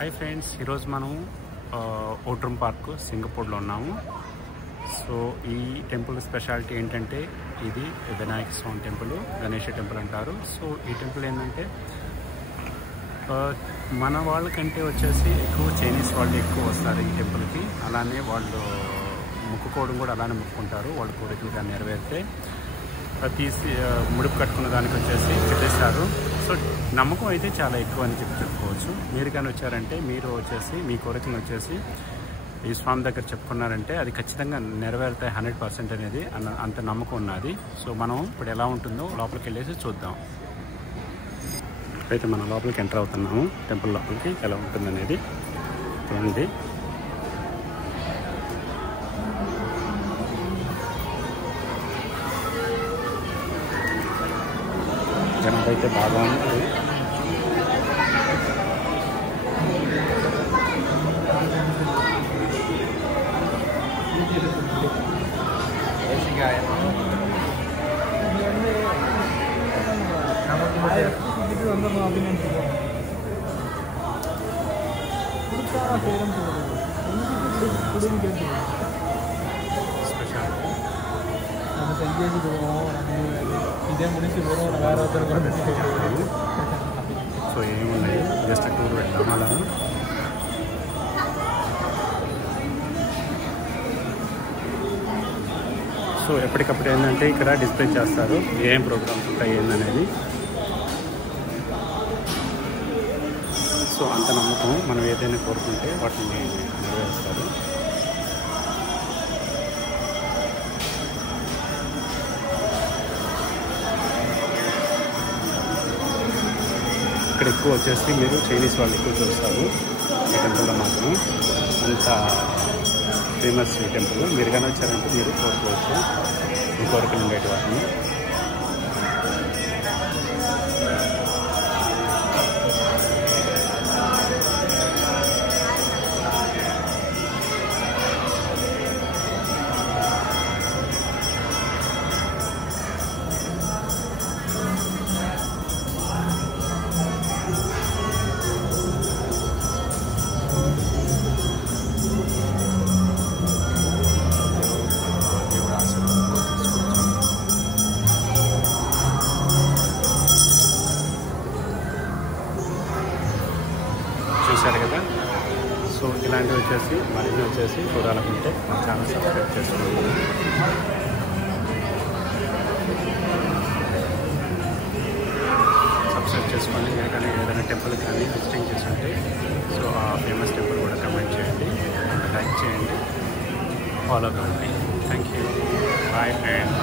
Hi friends, ఈరోజు మనం ఓట్రమ్ park సింగపూర్లో ఉన్నాము. సో ఈ టెంపుల్ స్పెషాలిటీ ఏంటంటే ఇది వినాయక స్వామి టెంపుల్, గణేష టెంపుల్ అంటారు. సో ఈ టెంపుల్ ఏంటంటే మన వాళ్ళకంటే వచ్చేసి ఎక్కువ చైనీస్ వాళ్ళు ఎక్కువ వస్తారు ఈ టెంపుల్కి. అలానే వాళ్ళు మొక్కుకోవడం కూడా అలానే మొక్కుకుంటారు. వాళ్ళ కోరికలు కానీ నెరవేరితే తీసి ముడుపు కట్టుకున్న దానికి వచ్చేసి పెట్టేస్తారు. సో నమ్మకం అయితే చాలా ఎక్కువ అని చెప్పుకోవచ్చు. మీరు కానీ వచ్చారంటే మీరు వచ్చేసి మీ కోరికలను వచ్చేసి ఈ స్వామి దగ్గర చెప్పుకున్నారంటే అది ఖచ్చితంగా నెరవేరుతాయి 100% అనేది అంత నమ్మకం ఉన్నది. సో మనం ఇప్పుడు ఎలా ఉంటుందో లోపలికి వెళ్ళేసి చూద్దాం. అయితే మనం లోపలికి ఎంటర్ అవుతున్నాము. టెంపుల్ లోపలికి ఎలా ఉంటుందనేది చూడండి. జనాలు అయితే బాగా ఉంది. సో ఏమున్నాయి, జస్ట్ టూర్ వెళ్ళాము అలా. సో ఎప్పటికప్పుడు ఏంటంటే ఇక్కడ డిస్ప్లే చేస్తారు ఏం ప్రోగ్రామ్స్ ఉంటాయి ఏందనేది. సో అంత నమ్మకం, మనం ఏదైనా కోరుకుంటే వాటిని నెరవేరుస్తారు. ఇక్కడ ఎక్కువ వచ్చేసి మీరు చైనీస్ వాళ్ళు ఎక్కువ చూస్తారు ఈ టెంపుల్లో మాత్రం. అంత ఫేమస్ ఈ టెంపుల్. మీరు కానీ వచ్చారంటే మీరు కోరుకోవచ్చు మీ కోరికలు ఉండేటి వాటిని. చూశారు కదా. సో ఇలాంటివి వచ్చేసి మరిన్ని వచ్చేసి చూడాలనుకుంటే మా ఛానల్ సబ్స్క్రైబ్ చేసుకోండి. మీరు కానీ ఏదైనా టెంపుల్ కానీ విజిటింగ్ చేస్తుంటే సో ఆ ఫేమస్ టెంపుల్ కూడా కమెంట్ చేయండి, లైక్ చేయండి, ఫాలో అవ్వండి. Thank you. Boy friend.